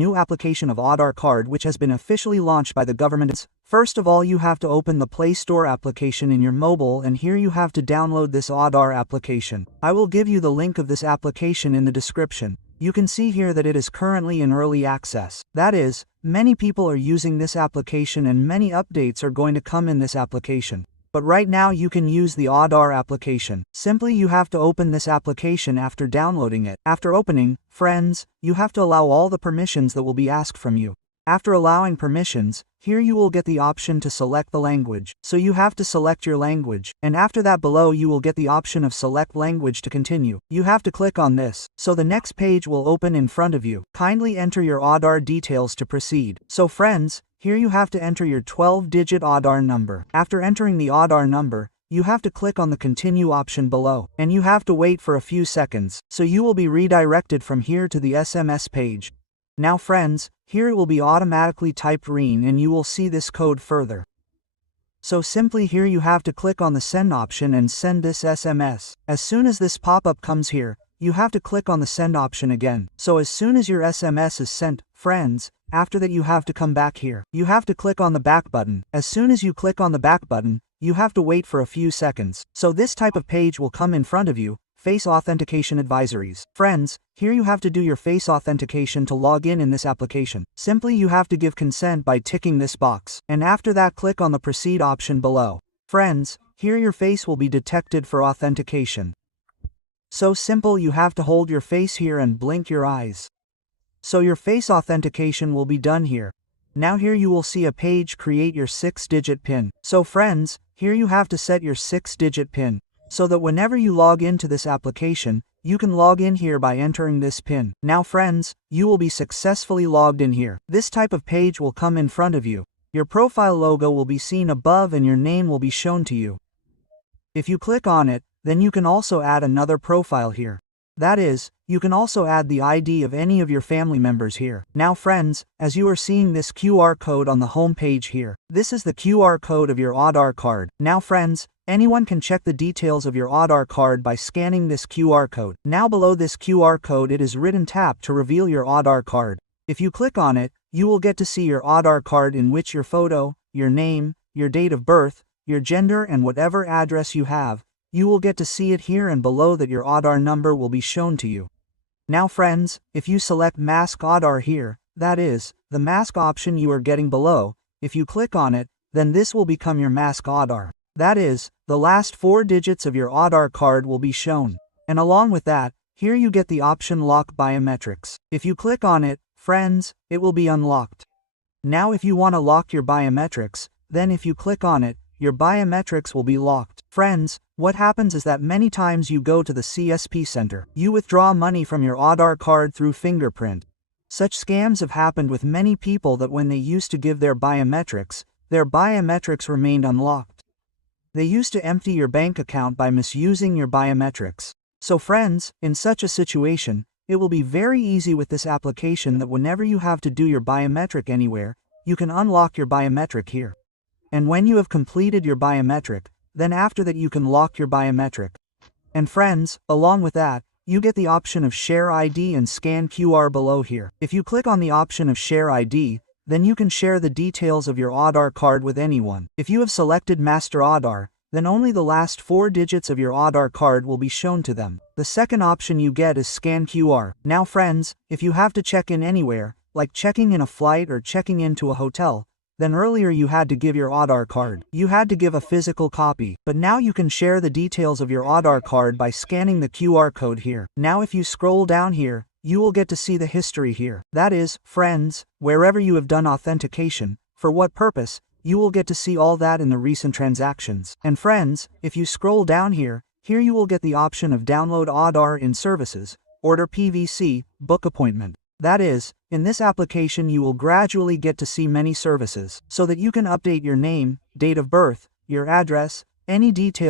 new application of Aadhar card which has been officially launched by the government. First of all, you have to open the Play Store application in your mobile, and here you have to download this Aadhar application. I will give you the link of this application in the description. You can see here that it is currently in early access. That is, many people are using this application and many updates are going to come in this application. But right now you can use the Aadhar application. Simply you have to open this application after downloading it. After opening, friends, you have to allow all the permissions that will be asked from you. After allowing permissions, here you will get the option to select the language. So you have to select your language, and after that below you will get the option of select language to continue. You have to click on this. So the next page will open in front of you. Kindly enter your Aadhar details to proceed. So friends, here you have to enter your 12-digit Aadhar number. After entering the Aadhar number, you have to click on the continue option below, and you have to wait for a few seconds. So you will be redirected from here to the SMS page. Now friends, here it will be automatically typed green and you will see this code further. So simply here you have to click on the send option and send this SMS. As soon as this pop-up comes here, you have to click on the send option again. So as soon as your SMS is sent, friends, after that you have to come back here. You have to click on the back button. As soon as you click on the back button, you have to wait for a few seconds. So this type of page will come in front of you. Face authentication advisories. Friends, here you have to do your face authentication to log in this application. Simply you have to give consent by ticking this box, and after that click on the proceed option below. Friends, here your face will be detected for authentication. So simple, you have to hold your face here and blink your eyes. So your face authentication will be done here. Now here you will see a page create your 6-digit PIN. So friends, here you have to set your 6-digit PIN. So that whenever you log into this application, you can log in here by entering this PIN. Now friends, you will be successfully logged in here. This type of page will come in front of you. Your profile logo will be seen above and your name will be shown to you. If you click on it, then you can also add another profile here. That is, you can also add the ID of any of your family members here. Now friends, as you are seeing this QR code on the home page here, this is the QR code of your Aadhar card. Now friends, anyone can check the details of your Aadhar card by scanning this QR code. Now below this QR code it is written tap to reveal your Aadhar card. If you click on it, you will get to see your Aadhar card in which your photo, your name, your date of birth, your gender and whatever address you have. You will get to see it here, and below that your Aadhar number will be shown to you. Now friends, if you select Mask Aadhar here, that is, the mask option you are getting below, if you click on it, then this will become your Mask Aadhar. That is, the last 4 digits of your Aadhar card will be shown. And along with that, here you get the option Lock Biometrics. If you click on it, friends, it will be unlocked. Now if you want to lock your biometrics, then if you click on it, your biometrics will be locked. Friends, what happens is that many times you go to the CSP center, you withdraw money from your Aadhar card through fingerprint. Such scams have happened with many people that when they used to give their biometrics remained unlocked. They used to empty your bank account by misusing your biometrics. So friends, in such a situation, it will be very easy with this application that whenever you have to do your biometric anywhere, you can unlock your biometric here. And when you have completed your biometric, then after that you can lock your biometric. And friends, along with that, you get the option of Share ID and Scan QR below here. If you click on the option of Share ID, then you can share the details of your Aadhar card with anyone. If you have selected Master Aadhar, then only the last 4 digits of your Aadhar card will be shown to them. The second option you get is Scan QR. Now friends, if you have to check in anywhere, like checking in a flight or checking into a hotel, then earlier you had to give your Aadhar card. You had to give a physical copy, but now you can share the details of your Aadhar card by scanning the QR code here. Now if you scroll down here, you will get to see the history here. That is, friends, wherever you have done authentication, for what purpose, you will get to see all that in the recent transactions. And friends, if you scroll down here, you will get the option of Download Aadhar in Services, Order PVC, Book Appointment. That is, in this application you will gradually get to see many services, so that you can update your name, date of birth, your address, any detail